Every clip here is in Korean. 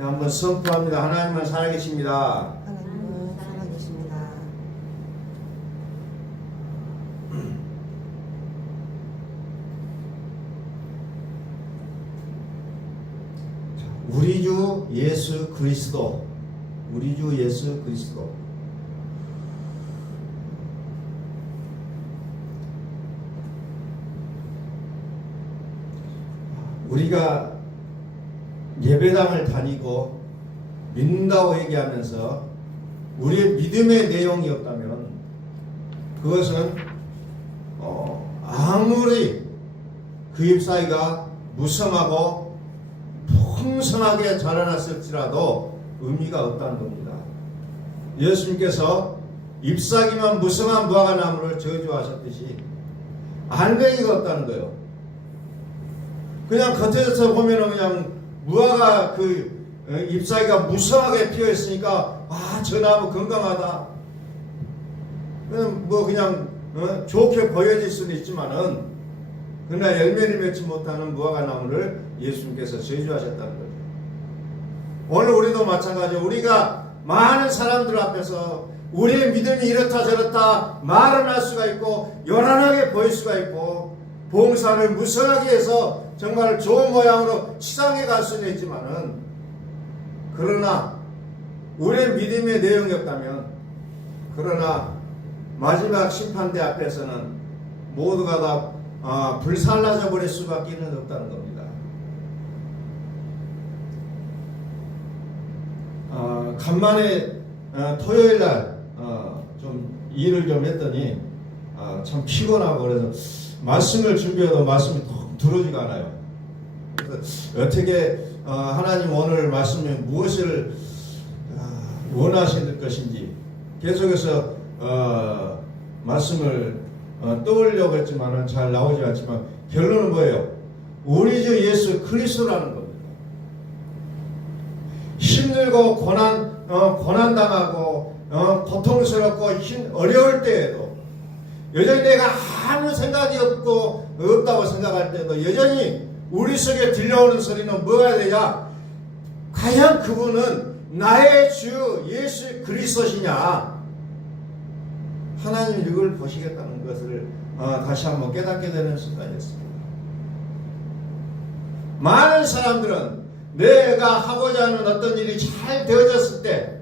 한번 선포합니다. 하나님은 살아계십니다. 하나님은 살아계십니다. 우리 주 예수 그리스도, 우리 주 예수 그리스도. 우리가 예배당을 다니고 믿는다고 얘기하면서 우리의 믿음의 내용이 없다면 그것은 아무리 그 잎사귀가 무성하고 풍성하게 자라났을지라도 의미가 없다는 겁니다. 예수님께서 잎사귀만 무성한 무화과나무를 저주하셨듯이 알맹이가 없다는 거예요. 그냥 겉에서 보면은 그냥 무화과 그 잎사귀가 무성하게 피어 있으니까 저 나무 건강하다. 그냥 좋게 보여질 수는 있지만은 그러나 열매를 맺지 못하는 무화과 나무를 예수님께서 저주하셨다는 거죠. 오늘 우리도 마찬가지로 우리가 많은 사람들 앞에서 우리의 믿음이 이렇다 저렇다 말은 할 수가 있고 요란하게 보일 수가 있고 봉사를 무성하게 해서 정말 좋은 모양으로 치장해 갈 수는 있지만은 그러나 우리의 믿음의 내용이 없다면 그러나 마지막 심판대 앞에서는 모두가 다 불살라져 버릴 수밖에 없다는 겁니다. 간만에 토요일날 좀 일을 좀 했더니 참 피곤하고 그래서 말씀을 준비해도 말씀이 꼭 들어오지가 않아요. 그래서 어떻게 하나님 오늘 말씀에 무엇을 원하실 것인지 계속해서 말씀을 떠올려고 했지만 잘 나오지 않지만 결론은 뭐예요? 우리 주 예수 그리스도라는 겁니다. 힘들고 고난당하고 고통스럽고 어려울 때에도 여전히 내가 아무 생각이 없다고 생각할 때도 여전히 우리 속에 들려오는 소리는 뭐가 되냐? 과연 그분은 나의 주 예수 그리스도시냐? 하나님 이걸 보시겠다는 것을 다시 한번 깨닫게 되는 순간이었습니다. 많은 사람들은 내가 하고자 하는 어떤 일이 잘 되어졌을 때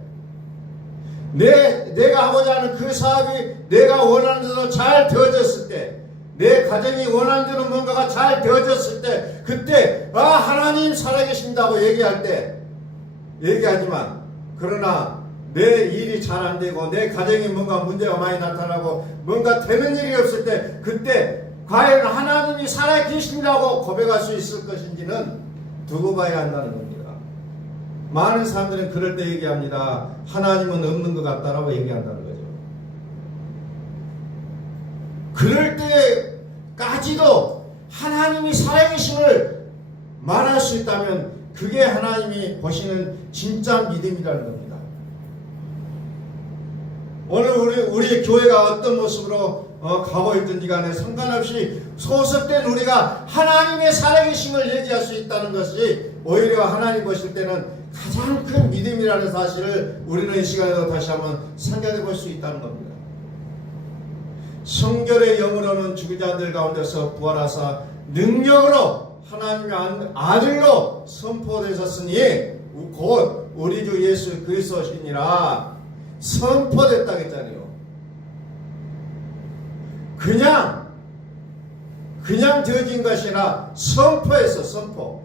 내가 하고자 하는 그 사업이 내가 원하는 대로 잘 되어졌을 때 내 가정이 원하는 대로 뭔가가 잘 되어졌을 때 그때 하나님 살아계신다고 얘기하지만 그러나 내 일이 잘 안 되고 내 가정에 뭔가 문제가 많이 나타나고 뭔가 되는 일이 없을 때 그때 과연 하나님이 살아계신다고 고백할 수 있을 것인지는 두고 봐야 한다는 겁니다. 많은 사람들은 그럴 때 얘기합니다. 하나님은 없는 것 같다라고 얘기한다는 거죠. 그럴 때까지도 하나님이 살아계심을 말할 수 있다면 그게 하나님이 보시는 진짜 믿음이라는 겁니다. 오늘 우리 교회가 어떤 모습으로 가고 있든지 간에 상관없이 소속된 우리가 하나님의 살아계심을 얘기할 수 있다는 것이 오히려 하나님 보실 때는 가장 큰 믿음이라는 사실을 우리는 이 시간에도 다시 한번 생각해 볼 수 있다는 겁니다. 성결의 영으로는 죽은 자들 가운데서 부활하사 능력으로 하나님의 아들로 선포되셨으니 곧 우리 주 예수 그리스도시니라 선포됐다고 했잖아요. 그냥 되어진 것이 아니라 선포했어. 선포.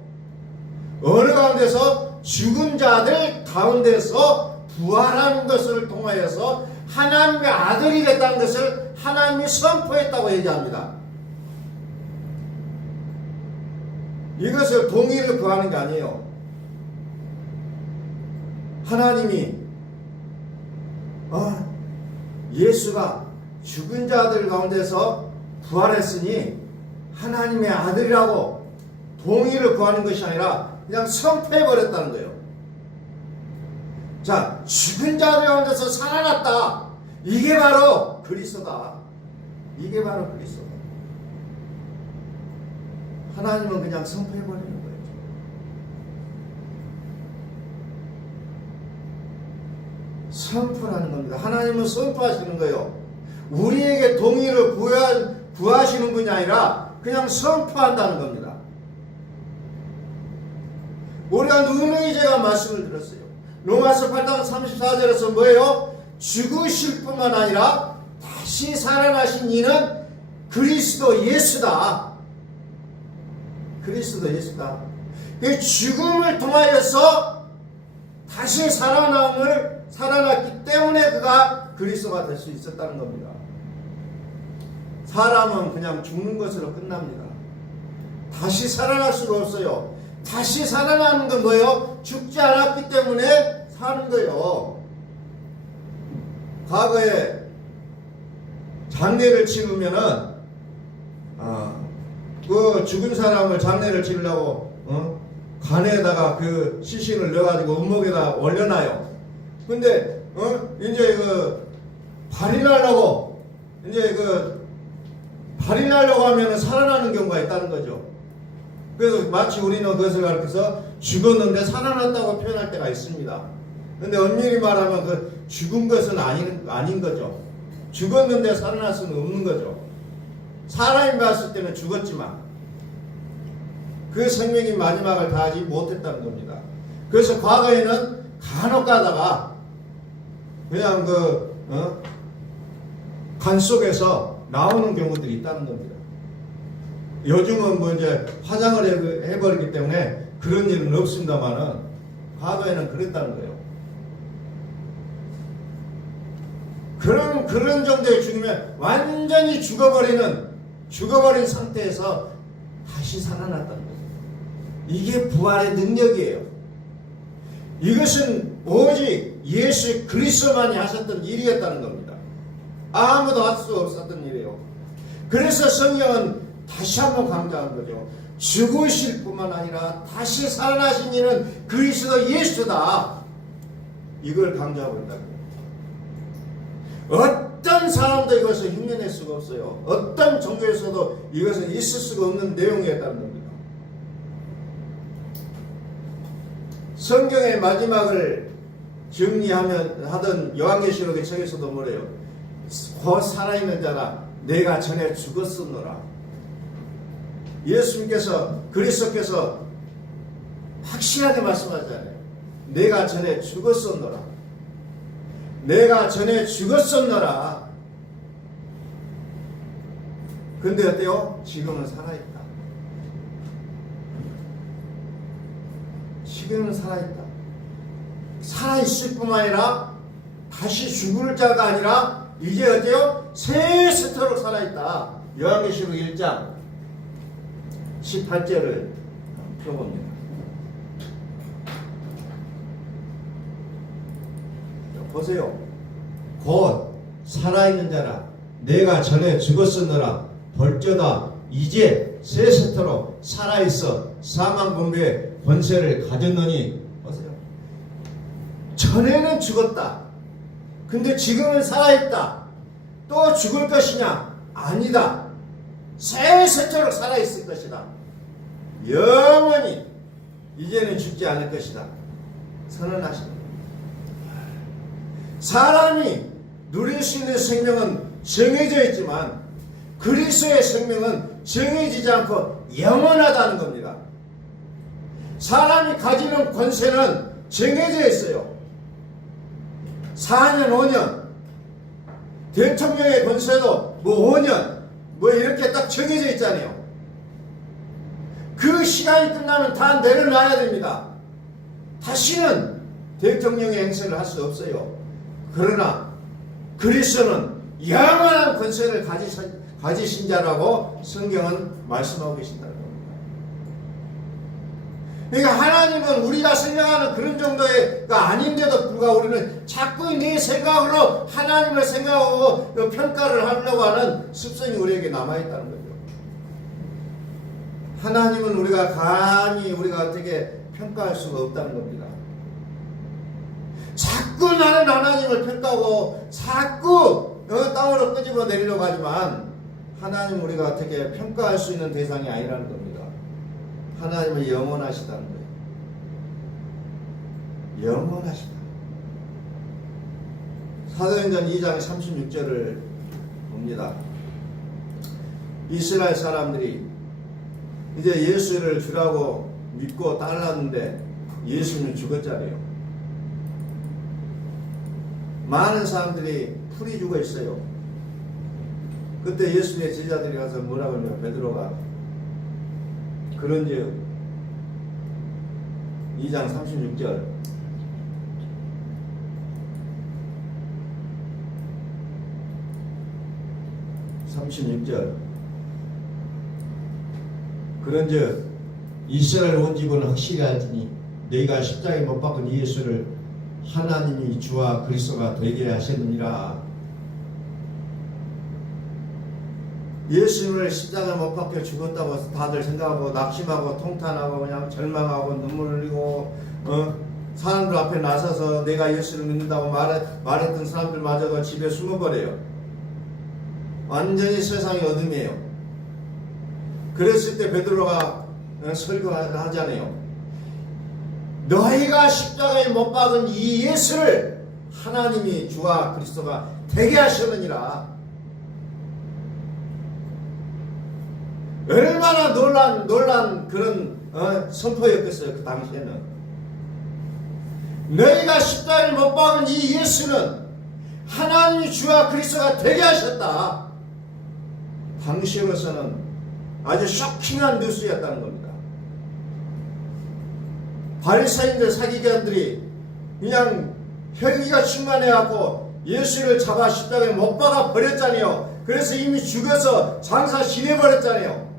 어느 가운데서 죽은 자들 가운데서 부활하는 것을 통하여서 하나님의 아들이 됐다는 것을 하나님이 선포했다고 얘기합니다. 이것을 동의를 구하는 게 아니에요. 하나님이 예수가 죽은 자들 가운데서 부활했으니 하나님의 아들이라고 동의를 구하는 것이 아니라 그냥 선포해버렸다는 거예요. 자, 죽은 자들 가운데서 살아났다. 이게 바로 그리스도다. 이게 바로 그리스도다. 하나님은 그냥 선포해버리는 거예요. 선포라는 겁니다. 하나님은 선포하시는 거예요. 우리에게 동의를 구하시는 분이 아니라 그냥 선포한다는 겁니다. 우리가 누누이 제가 말씀을 들었어요. 로마서 8장 34절에서 뭐예요? 죽으실 뿐만 아니라 다시 살아나신 이는 그리스도 예수다. 그리스도 예수다. 그 죽음을 통하여서 다시 살아났기 때문에 그가 그리스도가 될 수 있었다는 겁니다. 사람은 그냥 죽는 것으로 끝납니다. 다시 살아날 수가 없어요. 다시 살아나는 건 뭐예요? 죽지 않았기 때문에 사는 거예요. 과거에 장례를 치르면은 그 죽은 사람을 장례를 치르려고 간에다가 그 시신을 넣어가지고 음목에다 올려놔요. 근데 이제 발인하려고 발인하려고 하면은 살아나는 경우가 있다는 거죠. 그래서 마치 우리는 그것을 가르쳐서 죽었는데 살아났다고 표현할 때가 있습니다. 근데 엄밀히 말하면 그 죽은 것은 아닌 거죠. 죽었는데 살아날 수는 없는 거죠. 사람이 봤을 때는 죽었지만 그 생명이 마지막을 다하지 못했다는 겁니다. 그래서 과거에는 간혹 가다가 그냥 간 속에서 나오는 경우들이 있다는 겁니다. 요즘은 뭐 이제 화장을 해버리기 때문에 그런 일은 없습니다만은 과거에는 그랬다는 거예요. 그런 정도의 죽으면 완전히 죽어버린 상태에서 다시 살아났다는 거예요. 이게 부활의 능력이에요. 이것은 오직 예수 그리스도만이 하셨던 일이었다는 겁니다. 아무도 할 수 없었던 일이에요. 그래서 성경은 다시 한번 강조한 거죠. 죽으실 뿐만 아니라 다시 살아나신 이는 그리스도 예수다. 이걸 강조하고 있다는 거예요. 어떤 사람도 이것을 흉내낼 수가 없어요. 어떤 종교에서도 이것은 있을 수가 없는 내용이었다는 겁니다. 성경의 마지막을 정리하던 요한계시록의 책에서도 뭐래요? 곧 살아있는 자가 내가 전에 죽었었노라. 예수님께서 그리스도께서 확실하게 말씀하잖아요. 내가 전에 죽었었노라. 내가 전에 죽었었노라. 근데 어때요? 지금은 살아있다. 지금은 살아있다. 살아있을 뿐만 아니라 다시 죽을 자가 아니라 이제 어때요? 세세토록 살아있다. 요한계시록 1장 18절을 펴봅니다. 보세요. 곧 살아있는 자라 내가 전에 죽었으느라 벌쩌다 이제 세세토록 살아있어 사망 권세의 권세를 가졌느니. 보세요. 전에는 죽었다. 근데 지금은 살아있다. 또 죽을 것이냐? 아니다. 세세토록 살아있을 것이다. 영원히 이제는 죽지 않을 것이다. 선언하십니다. 사람이 누릴 수 있는 생명은 정해져 있지만 그리스도의 생명은 정해지지 않고 영원하다는 겁니다. 사람이 가지는 권세는 정해져 있어요. 4년, 5년. 대통령의 권세도 뭐 5년, 뭐 이렇게 딱 정해져 있잖아요. 그 시간이 끝나면 다 내려놔야 됩니다. 다시는 대통령의 행세를 할 수 없어요. 그러나 그리스도는 영원한 권세를 가지신 자라고 성경은 말씀하고 계신다는 겁니다. 그러니까 하나님은 우리가 생각하는 그런 정도가 아닌데도 불구하고 우리는 자꾸 내 생각으로 하나님을 생각하고 평가를 하려고 하는 습성이 우리에게 남아있다는 거죠. 하나님은 우리가 어떻게 평가할 수가 없다는 겁니다. 자꾸 나는 하나님을 평가하고 자꾸 땅으로 끄집어 내리려고 하지만 하나님 우리가 어떻게 평가할 수 있는 대상이 아니라는 겁니다. 하나님은 영원하시다는 거예요. 영원하시다. 사도행전 2장 36절을 봅니다. 이스라엘 사람들이 이제 예수를 주라고 믿고 따랐는데 예수는 죽었잖아요. 많은 사람들이 풀이 죽어 있어요. 그때 예수님의 제자들이 가서 뭐라고 하냐면 베드로가 그런즉 2장 36절 그런즉 이스라엘 온 집은 확실히 알지니 너희가 십자가에 못 박은 이 예수를 하나님이 주와 그리스도가 되게 하셨느니라. 예수님을 십자가에 못 박혀 죽었다고 다들 생각하고 낙심하고 통탄하고 그냥 절망하고 눈물 흘리고 사람들 앞에 나서서 내가 예수를 믿는다고 말했던 사람들마저도 집에 숨어버려요. 완전히 세상이 어둠이에요. 그랬을 때 베드로가 설교하잖아요. 너희가 십자가에 못 박은 이 예수를 하나님이 주와 그리스도가 되게 하셨느니라. 얼마나 놀란 그런 선포였겠어요. 그 당시에는 너희가 십자가에 못 박은 이 예수는 하나님이 주와 그리스도가 되게 하셨다. 당시로서는 아주 쇼킹한 뉴스였다는 겁니다. 바리새인들 사기관들이 그냥 혈기가 충만해갖고 예수를 잡아 십자가에 못 박아 버렸잖아요. 그래서 이미 죽어서 장사 지내버렸잖아요.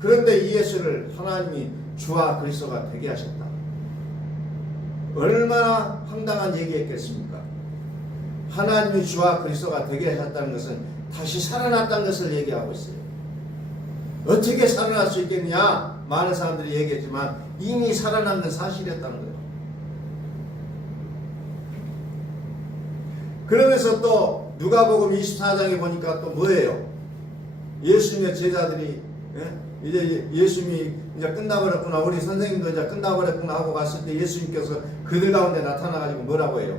그런데 이 예수를 하나님이 주와 그리스도가 되게 하셨다. 얼마나 황당한 얘기였겠습니까? 하나님이 주와 그리스도가 되게 하셨다는 것은 다시 살아났다는 것을 얘기하고 있어요. 어떻게 살아날 수 있겠느냐? 많은 사람들이 얘기했지만 이미 살아난 건 사실이었다는 거예요. 그러면서 또 누가복음 24장에 보니까 또 뭐예요? 예수님의 제자들이 이제 예수님이 이제 끝나버렸구나, 우리 선생님도 이제 끝나버렸구나 하고 갔을 때 예수님께서 그들 가운데 나타나가지고 뭐라고 해요?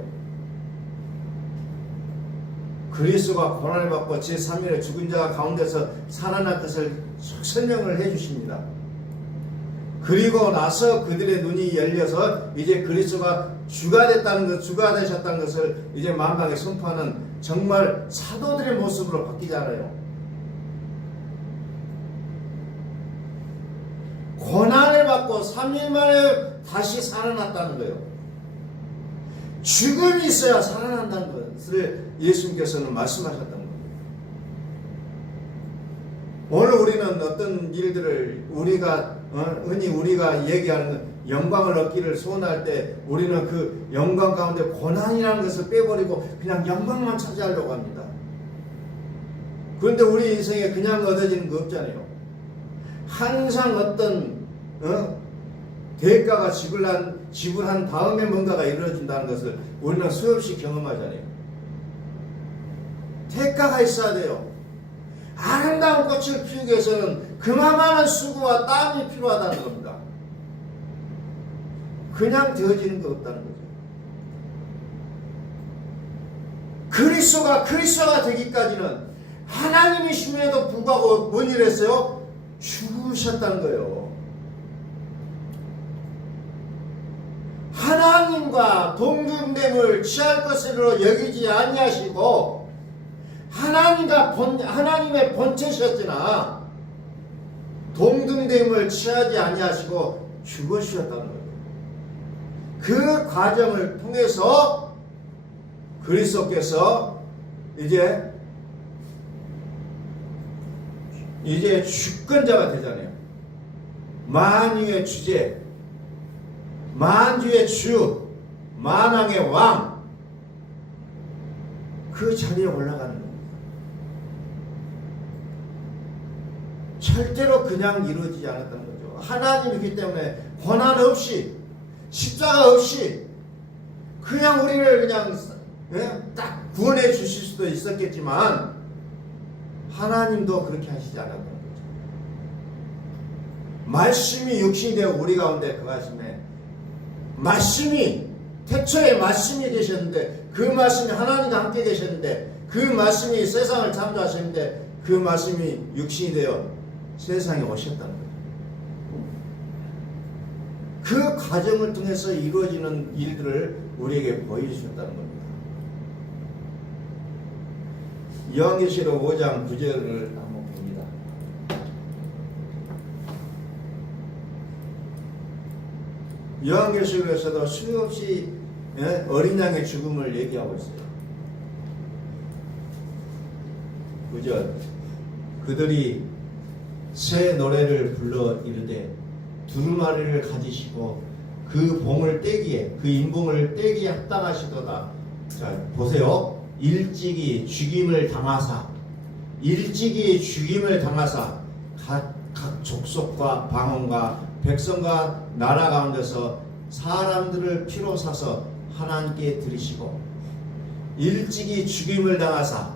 그리스도가 고난을 받고 제3일에 죽은 자가 가운데서 살아날 것을 설명을 해주십니다. 그리고 나서 그들의 눈이 열려서 이제 그리스도가 주가 됐다는 것, 주가 되셨다는 것을 이제 만방에 선포하는 정말 사도들의 모습으로 바뀌잖아요. 고난을 받고 3일 만에 다시 살아났다는 거예요. 죽음이 있어야 살아난다는 것을 예수님께서는 말씀하셨다는 겁니다. 오늘 우리는 어떤 일들을 흔히 우리가 얘기하는 영광을 얻기를 소원할 때 우리는 그 영광 가운데 고난이라는 것을 빼버리고 그냥 영광만 차지하려고 합니다. 그런데 우리 인생에 그냥 얻어지는 거 없잖아요. 항상 어떤 대가가 지불한 다음에 뭔가가 이루어진다는 것을 우리는 수없이 경험하잖아요. 대가가 있어야 돼요. 아름다운 꽃을 피우기 위해서는 그만한 수고와 땀이 필요하다는 겁니다. 그냥 되어지는 거 없다는 거죠. 그리스도가 되기까지는 하나님이심에도 불구하고 뭔 일 했어요? 죽으셨다는 거예요. 하나님과 동등됨을 취할 것으로 여기지 아니하시고 하나님의 본체셨으나 동등됨을 취하지 아니하시고 죽으셨다는 거예요. 그 과정을 통해서 그리스도께서 이제 주권자가 되잖아요. 만유의 주제, 만주의 주, 만왕의 왕, 그 자리에 올라가는 겁니다. 절대로 그냥 이루어지지 않았다는 거죠. 하나님이기 때문에 고난 없이, 십자가 없이 그냥 우리를 그냥 딱 구원해 주실 수도 있었겠지만 하나님도 그렇게 하시지 않았다는 거죠. 말씀이 육신이 되어 우리 가운데 거하심에, 말씀이 태초에 말씀이 되셨는데 그 말씀이 하나님과 함께 계셨는데 그 말씀이 세상을 창조하셨는데 그 말씀이 육신이 되어 세상에 오셨다는 거예요. 그 과정을 통해서 이루어지는 일들을 우리에게 보여주셨다는 겁니다. 요한계시록 5장 9절을 한번 봅니다. 요한계시록에서도 수없이 어린 양의 죽음을 얘기하고 있어요. 9절 그들이 새 노래를 불러 이르되 두루마리를 가지시고 그 봉을 떼기에 그 인봉을 떼기에 합당하시도다. 자 보세요. 일찍이 죽임을 당하사 각 족속과 방언과 백성과 나라 가운데서 사람들을 피로 사서 하나님께 드리시고 일찍이 죽임을 당하사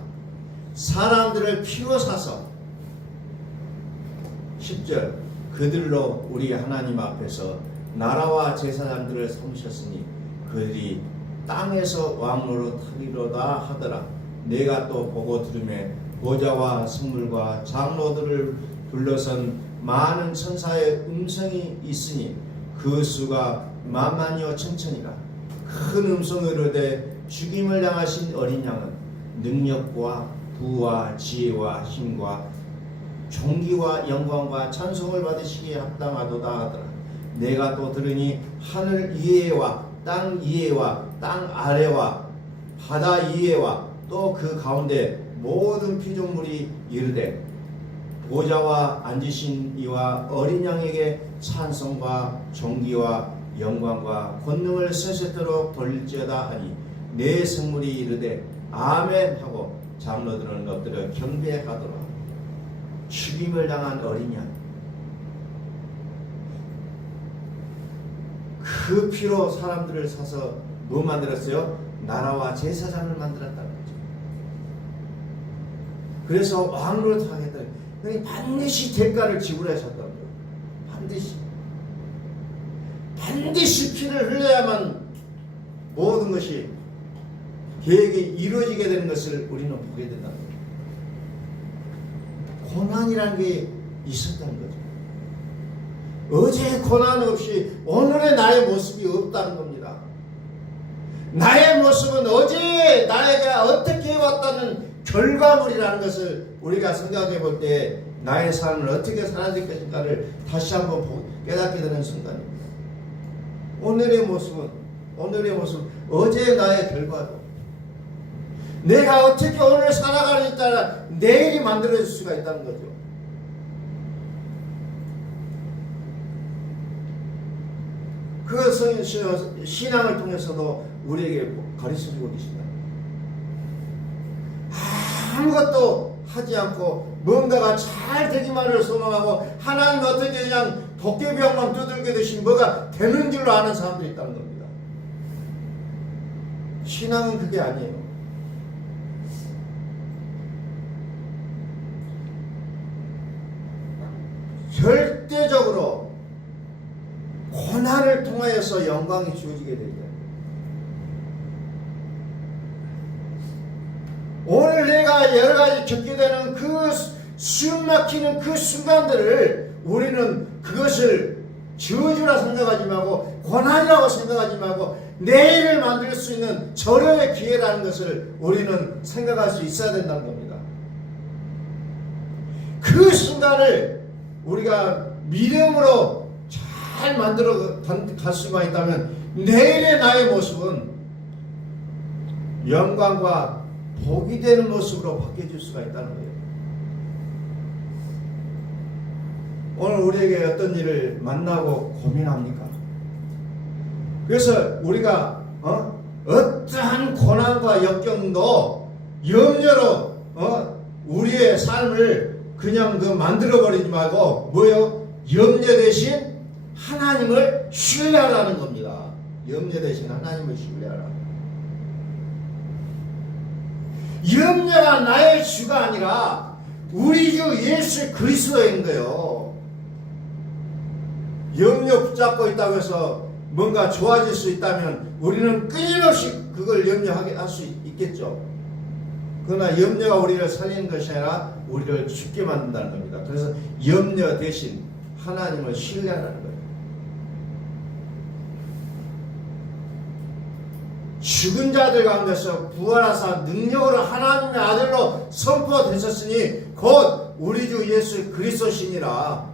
사람들을 피로 사서 10절 그들로 우리 하나님 앞에서 나라와 제사장들을 삼으셨으니 그들이 땅에서 왕으로 타리로다 하더라. 내가 또 보고 들으매 보좌와 성물과 장로들을 둘러선 많은 천사의 음성이 있으니 그 수가 만만이요 천천이라. 큰 음성으로 이르되 죽임을 당하신 어린 양은 능력과 부와 지혜와 힘과 존귀와 영광과 찬송을 받으시기에 합당하도다 하더라. 내가 또 들으니 하늘 이해와 땅 이해와 땅 아래와 바다 이해와 또 그 가운데 모든 피조물이 이르되 보좌와 앉으신 이와 어린 양에게 찬송과 존귀와 영광과 권능을 세세토록 돌릴지어다 하니 내 성물이 이르되 아멘 하고 장로들은 엎드려 경배하더라. 죽임을 당한 어린 양 그 피로 사람들을 사서 뭐 만들었어요? 나라와 제사장을 만들었다는 거죠. 그래서 왕으로 하겠다. 그러니까 반드시 대가를 지불하셨다는 거예요. 반드시 피를 흘려야만 모든 것이 계획이 이루어지게 되는 것을 우리는 보게 된다는 거예요. 고난이라는 게 있었다는 거죠. 어제 고난 없이 오늘의 나의 모습이 없다는 겁니다. 나의 모습은 어제 나에게 어떻게 해왔다는 결과물이라는 것을 우리가 생각해 볼 때 나의 삶을 어떻게 살아야 될 것인가를 다시 한번 깨닫게 되는 순간입니다. 오늘의 모습 어제의 나의 결과도 내가 어떻게 오늘 살아가느냐에 따라 내일이 만들어질 수가 있다는 거죠. 그것은 신앙을 통해서도 우리에게 가르쳐주고 계십니다. 아무것도 하지 않고 뭔가가 잘 되기만을 소망하고 하나님 어떻게 그냥 도깨비약만 두들겨 대신 뭐가 되는 줄로 아는 사람들이 있다는 겁니다. 신앙은 그게 아니에요. 절대적으로 고난을 통하여서 영광이 주어지게 됩니다. 오늘 내가 여러 가지 겪게 되는 그 숨 막히는 그 순간들을 우리는 그것을 저주라 생각하지 말고 고난이라고 생각하지 말고 내일을 만들 수 있는 절호의 기회라는 것을 우리는 생각할 수 있어야 된다는 겁니다. 그 순간을 우리가 믿음으로 잘 만들어 갈 수가 있다면 내일의 나의 모습은 영광과 복이 되는 모습으로 바뀌어질 수가 있다는 거예요. 오늘 우리에게 어떤 일을 만나고 고민합니까? 그래서 우리가 어떠한 고난과 역경도 염려로 우리의 삶을 그냥 만들어 버리지 말고 뭐요? 염려 대신 하나님을 신뢰하라는 겁니다. 염려 대신 하나님을 신뢰하라. 염려가 나의 주가 아니라 우리 주 예수 그리스도인 거예요. 염려 붙잡고 있다고 해서 뭔가 좋아질 수 있다면 우리는 끊임없이 그걸 염려하게 할 수 있겠죠. 그러나 염려가 우리를 살리는 것이 아니라 우리를 죽게 만든다는 겁니다. 그래서 염려 대신 하나님을 신뢰하라는 거예요. 죽은 자들 가운데서 부활하사 능력으로 하나님의 아들로 선포되셨으니 곧 우리 주 예수 그리스도시니라.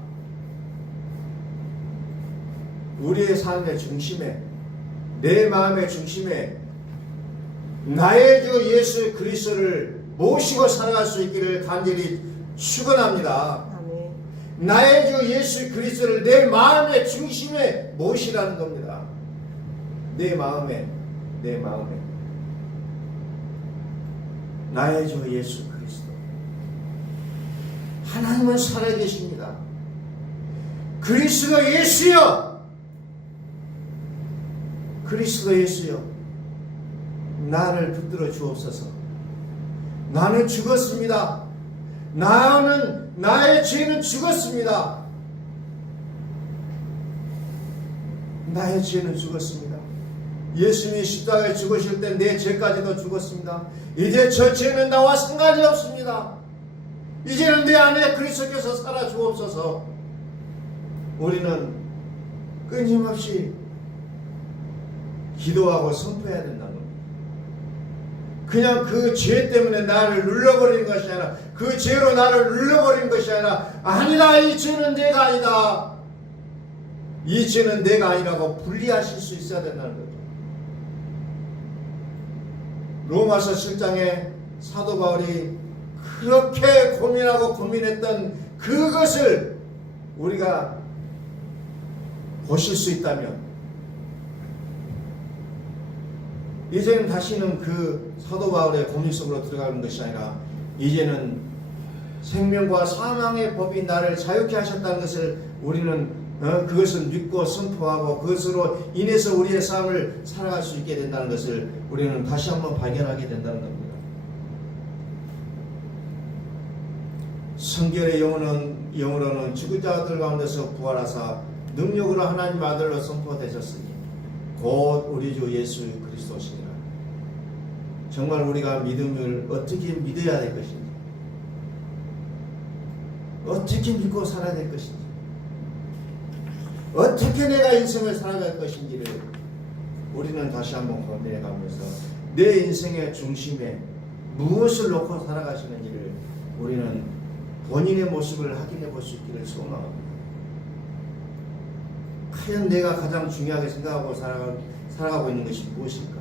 우리의 삶의 중심에, 내 마음의 중심에 나의 주 예수 그리스도를 모시고 살아갈 수 있기를 간절히 축원합니다. 아멘. 나의 주 예수 그리스도를 내 마음의 중심에 모시라는 겁니다. 내 마음에 나의 주 예수 그리스도. 하나님은 살아계십니다. 그리스도 예수여, 그리스도 예수여, 나를 붙들어 주옵소서. 나는 죽었습니다. 나의 죄는 죽었습니다. 나의 죄는 죽었습니다. 예수님이 십자가에 죽으실 때 내 죄까지도 죽었습니다. 이제 저 죄는 나와 상관이 없습니다. 이제는 내 안에 그리스도께서 살아 주옵소서. 우리는 끊임없이 기도하고 선포해야 된다는 겁니다. 그냥 그 죄 때문에 나를 눌러버리는 것이 아니라, 그 죄로 나를 눌러버리는 것이 아니라, 아니다, 이 죄는 내가 아니다, 이 죄는 내가 아니라고 분리하실 수 있어야 된다는 거죠. 로마서 7장에 사도 바울이 그렇게 고민하고 고민했던 그것을 우리가 보실 수 있다면, 이제는 다시는 그 사도 바울의 고민 속으로 들어가는 것이 아니라, 이제는 생명과 사망의 법이 나를 자유케 하셨다는 것을 우리는 그것을 믿고 선포하고 그것으로 인해서 우리의 삶을 살아갈 수 있게 된다는 것을 우리는 다시 한번 발견하게 된다는 겁니다. 성결의 영으로는 죽은 자들 가운데서 부활하사 능력으로 하나님 아들로 선포되셨으니 곧 우리 주 예수 그리스도시니라. 정말 우리가 믿음을 어떻게 믿어야 될 것인지, 어떻게 믿고 살아야 될 것인지, 어떻게 내가 인생을 살아갈 것인지를 우리는 다시 한번 고민해가면서 내 인생의 중심에 무엇을 놓고 살아가시는지를 우리는 본인의 모습을 확인해 볼 수 있기를 소망합니다. 과연 내가 가장 중요하게 생각하고 살아가고 있는 것이 무엇일까?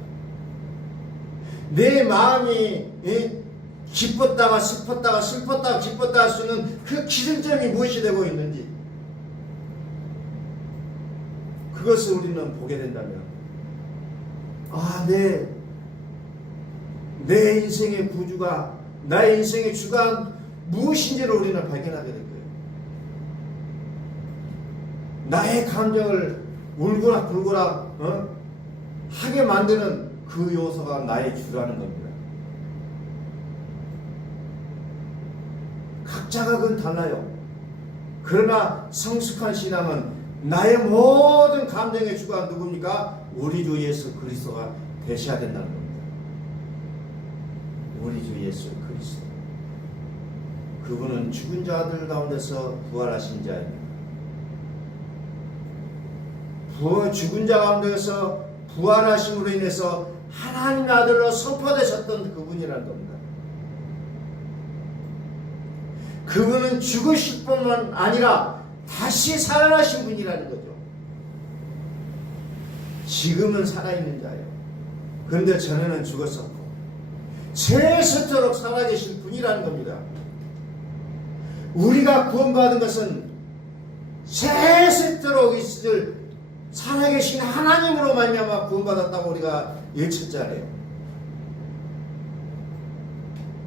내 마음이 기뻤다가 슬펐다가 기뻤다 할 수 있는 그 기준점이 무엇이 되고 있는지, 그것을 우리는 보게 된다면, 내 인생의 구주가, 나의 인생의 주가 무엇인지를 우리는 발견하게 될 거예요. 나의 감정을 울고라 하게 만드는 그 요소가 나의 주라는 겁니다. 각자가 그건 달라요. 그러나 성숙한 신앙은 나의 모든 감정의 주가 누굽니까? 우리 주 예수 그리스도가 되셔야 된다는 겁니다. 우리 주 예수 그리스도. 그분은 죽은 자들 가운데서 부활하신 자입니다. 죽은 자 가운데서 부활하심으로 인해서 하나님의 아들로 선포되셨던 그분이라는 겁니다. 그분은 죽으실 뿐만 아니라 다시 살아나신 분이라는 거죠. 지금은 살아있는 자예요. 그런데 전에는 죽었었고 세세토록 살아계신 분이라는 겁니다. 우리가 구원받은 것은 세세토록 있을 살아계신 하나님으로 말미암아 구원받았다고 우리가 예측자래요.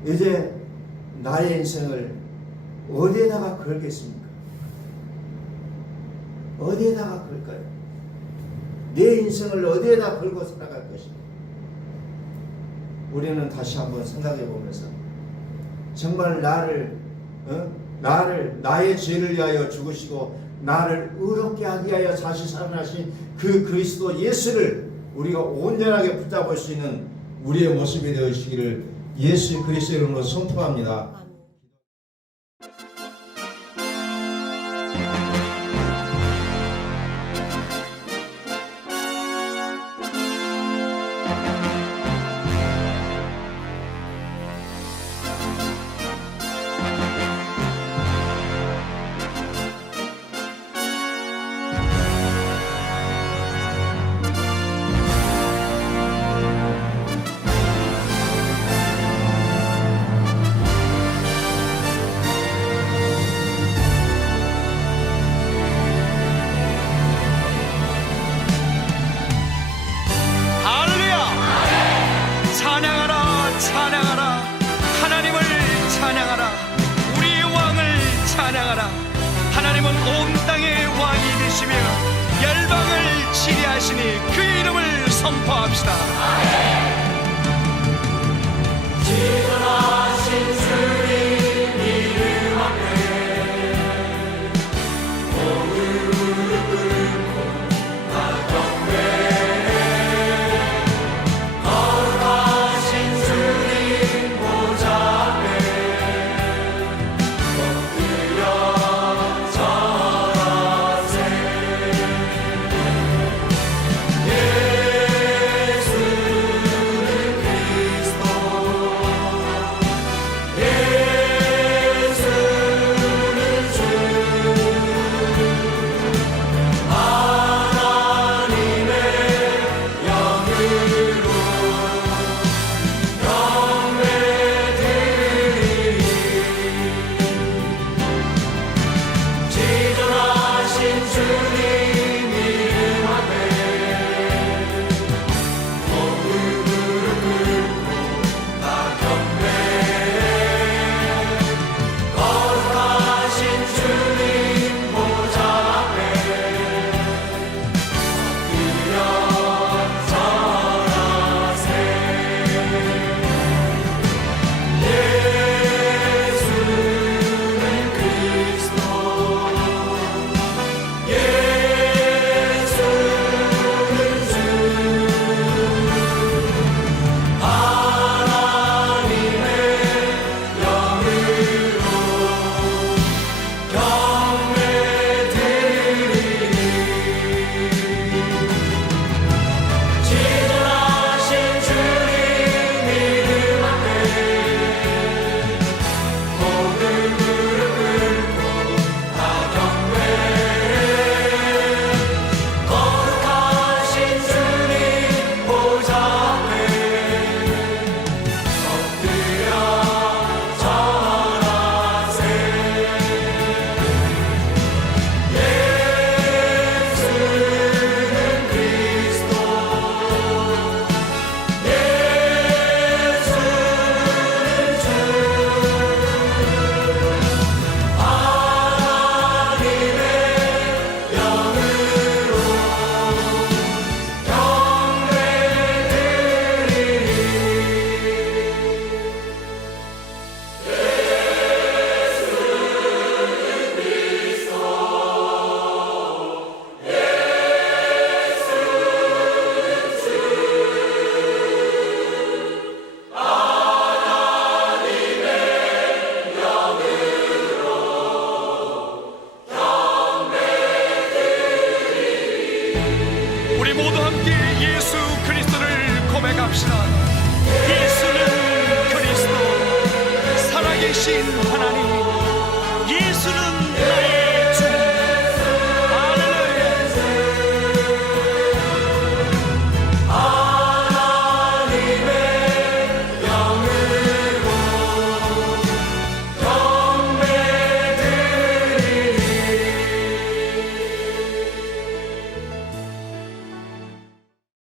이제 나의 인생을 어디에다가 걸겠습니까? 어디에다가 걸까요? 내 인생을 어디에다 걸고 살아갈 것인가? 우리는 다시 한번 생각해 보면서 정말 나의 죄를 위하여 죽으시고 나를 의롭게 하기 위하여 다시 살아나신 그 그리스도 예수를 우리가 온전하게 붙잡을 수 있는 우리의 모습이 되시기를 예수 그리스도의 이름으로 선포합니다. 할렐루야! 찬양하라, 찬양하라, 하나님을 찬양하라, 우리의 왕을 찬양하라. 하나님은 온 땅의 왕이 되시며 열방을 치리하시니 그의 이름을 선포합시다. 지구나